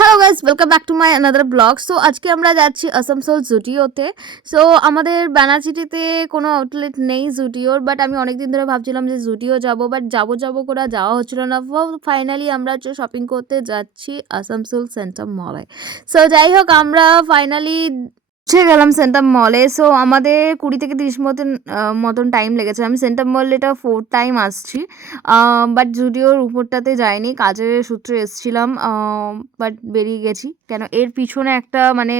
Hello guys, welcome back to my another blog. So আজকে আমরা যাচ্ছি আসানসোল জুডিওতে। সো আমাদের ব্যানারচিটিতে কোনো আউটলেট নেই জুডিওর, বাট আমি অনেকদিন ধরে ভাবছিলাম যে জুডিও যাব, বাট যাবো করে যাওয়া হচ্ছিল না। ফাইনালি আমরা শপিং করতে যাচ্ছি আসানসোল সেন্টার মলে। সো যাই হোক, আমরা ফাইনালি পৌঁছে গেলাম সেন্টার মলে। সো আমাদের 20 থেকে 30 মতন টাইম লেগেছে। আমি সেন্টার মল এটা 4th টাইম আসছি, বাট জুডিওর উপরটাতে যাইনি, কাজের সূত্রে এসেছিলাম, বাট বেরিয়ে গেছি। কেন এর পিছনে একটা মানে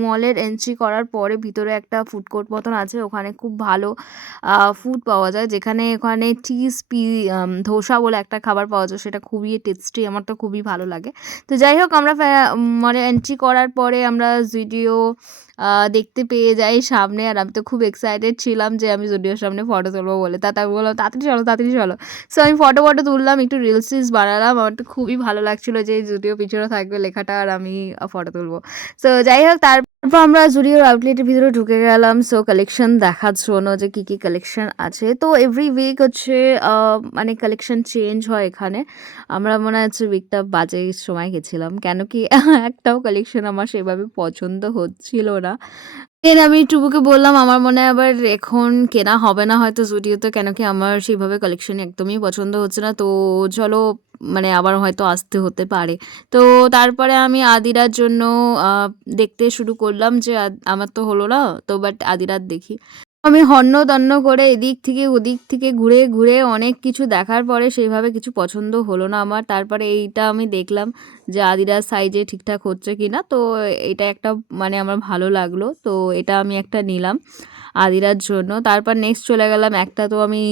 মলের এন্ট্রি করার পরে ভিতরে একটা ফুড কোর্ট মতন আছে, ওখানে খুব ভালো ফুড পাওয়া যায়, যেখানে ওখানে ধোসা বলে একটা খাবার পাওয়া যায়, সেটা খুবই টেস্টি, আমার তো খুবই ভালো লাগে। তো যাই হোক, আমরা মানে এন্ট্রি করার পরে আমরা জুডিও দেখতে পেয়ে যাই সামনে, আর আমি তো খুব এক্সাইটেড ছিলাম যে আমি জুডিওর সামনে ফটো তুলবো বলে। তারপর বললাম তাড়াতাড়ি চলো। সো আমি ফটো তুললাম, একটু রিলস বানালাম। আমার তো খুবই ভালো লাগছিলো যে জুডিও পিছনে থাকবে লেখাটা আর আমি ফটো তুলবো। সো যাই হোক, তারপর আমরা জুডিওর আউটলেটের ভিতরে ঢুকে গেলাম। সো কালেকশন দেখার জন্য যে কী কালেকশন আছে। তো এভরি উইক হচ্ছে মানে কালেকশন চেঞ্জ হয় এখানে। আমরা মনে হচ্ছে উইকটা বাজে সময় গেছিলাম, কেন কি একটাও কালেকশন আমার সেভাবে পছন্দ হচ্ছিল না। দেন আমি টুবুকে বললাম আমার মনে হয় আবার এখন কেনা হবে না হয়তো জুডিওতে, কেন কি আমার সেইভাবে কালেকশন একদমই পছন্দ হচ্ছে না। তো চলো, মানে আবার হয়তো আসতে হতে পারে। তো তারপরে আমি আদিরার জন্য দেখতে শুরু করলাম যে আমার তো হলো না, তো বাট আদিরার দেখি। আমি হন্য-তন্ন করে এদিক থেকে ওদিক থেকে ঘুরে অনেক কিছু দেখার পরে সেইভাবে কিছু পছন্দ হলো না আমার। তারপরে এইটা আমি দেখলাম যে আদিদাস সাইজে ঠিকঠাক হচ্ছে কিনা। তো এটা একটা মানে আমার ভালো লাগলো। তো এটা আমি একটা নিলাম আদিরার জন্য। তারপর নেক্সট চলে গেলাম, একটা তো আমি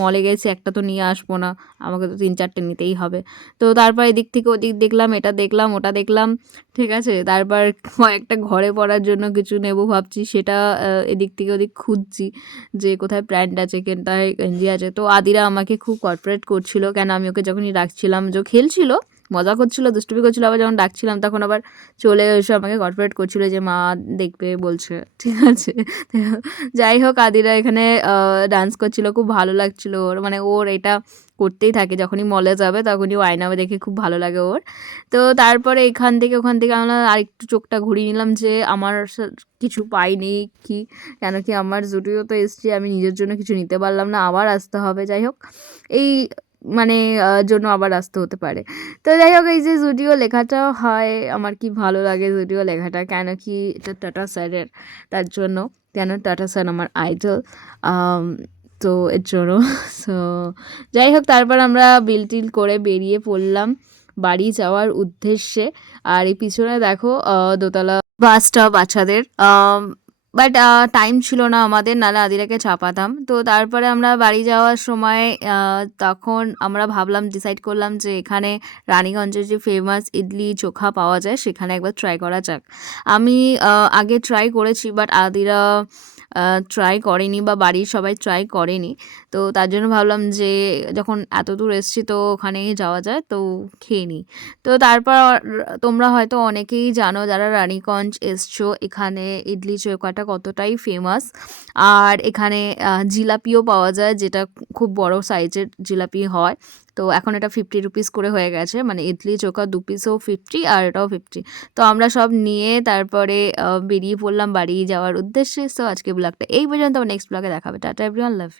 মলে গেছি, একটা তো নিয়ে আসবো না, আমাকে তো 3-4টে নিতেই হবে। তো তারপর এদিক থেকে ওদিক দেখলাম, এটা দেখলাম, ওটা দেখলাম, ঠিক আছে। তারপর কয়েকটা ঘরে পরার জন্য কিছু নেব ভাবছি, সেটা এদিক থেকে ওদিক খুঁজছি যে কোথায় প্যান্ট আছে, কোথায় গেঞ্জি আছে। তো আদিরা আমাকে খুব কোঅপারেট করছিল, কেন আমি ওকে যখনই ডাকছিলাম যে খেলছিল, মজা করছিল, দুষ্টুমি করছিল, আবার যখন ডাকছিলাম তখন আবার চলে এসে আমাকে কোঅপারেট করছিল যে মা দেখবে বলছে, ঠিক আছে। যাই হোক, আদিরা এখানে ডান্স করছিল, খুব ভালো লাগছিল ওর, মানে ওর এটা করতেই থাকে, যখনই মলে যাবে তখনই ও আয়না দেখে খুব ভালো লাগে ওর। তো তারপরে এখান থেকে ওখান থেকে আমরা আরেকটু চোখটা ঘুরিয়ে নিলাম যে আমার কিছু পাইনি কি, কেন কি আমার জুডিওতে এসছি, আমি নিজের জন্য কিছু নিতে পারলাম না, আবার আসতে হবে। যাই হোক, এই মানে জন্য আবার আসতে হতে পারে। তো যাই হোক, এই যে জুডিও লেখাটা হয়, আমার কি ভালো লাগে জুডিও লেখাটা, কেন কি এটা টাটা স্যারের, তার জন্য। কেন টাটা স্যার আমার আইডল, তো এর জন্য। সো যাই হোক, তারপর আমরা বিল করে বেরিয়ে পড়লাম বাড়ি যাওয়ার উদ্দেশ্যে। আর এই পিছনে দেখো দোতলা বাসটা বাচ্চাদের, বাট টাইম ছিল না আমাদের, নাহলে আদিরাকে চাপাতাম। তো তারপরে আমরা বাড়ি যাওয়ার সময় তখন আমরা ডিসাইড করলাম যে এখানে রানীগঞ্জের যে ফেমাস ইডলি চোখা পাওয়া যায়, সেখানে একবার ট্রাই করা যাক। আমি আগে ট্রাই করেছি, বাট আদিরা ট্রাই করেনি বা বাড়ির সবাই ট্রাই করেনি। তো তার জন্য ভাবলাম যে যখন এত দূর এসেছি তো ওখানেই যাওয়া যায়, তো খেয়ে নিই। তো তারপর তোমরা হয়তো অনেকেই জানো যারা রানীগঞ্জ এসছো, এখানে ইডলি চৌকাটা কতটাই ফেমাস। আর এখানে জিলাপিও পাওয়া যায়, যেটা খুব বড় সাইজের জিলাপি হয়। তো এখন এটা 50 রুপিস করে হয়ে গেছে, মানে ইডলি চৌকা 2 পিসও 50 আর এটাও 50। তো আমরা সব নিয়ে তারপরে বেরিয়ে পড়লাম বাড়ি যাওয়ার উদ্দেশ্যে। সো আজকে ব্লগটা এই পর্যন্ত, নেক্সট ব্লগে দেখাবে। Tata everyone, love you.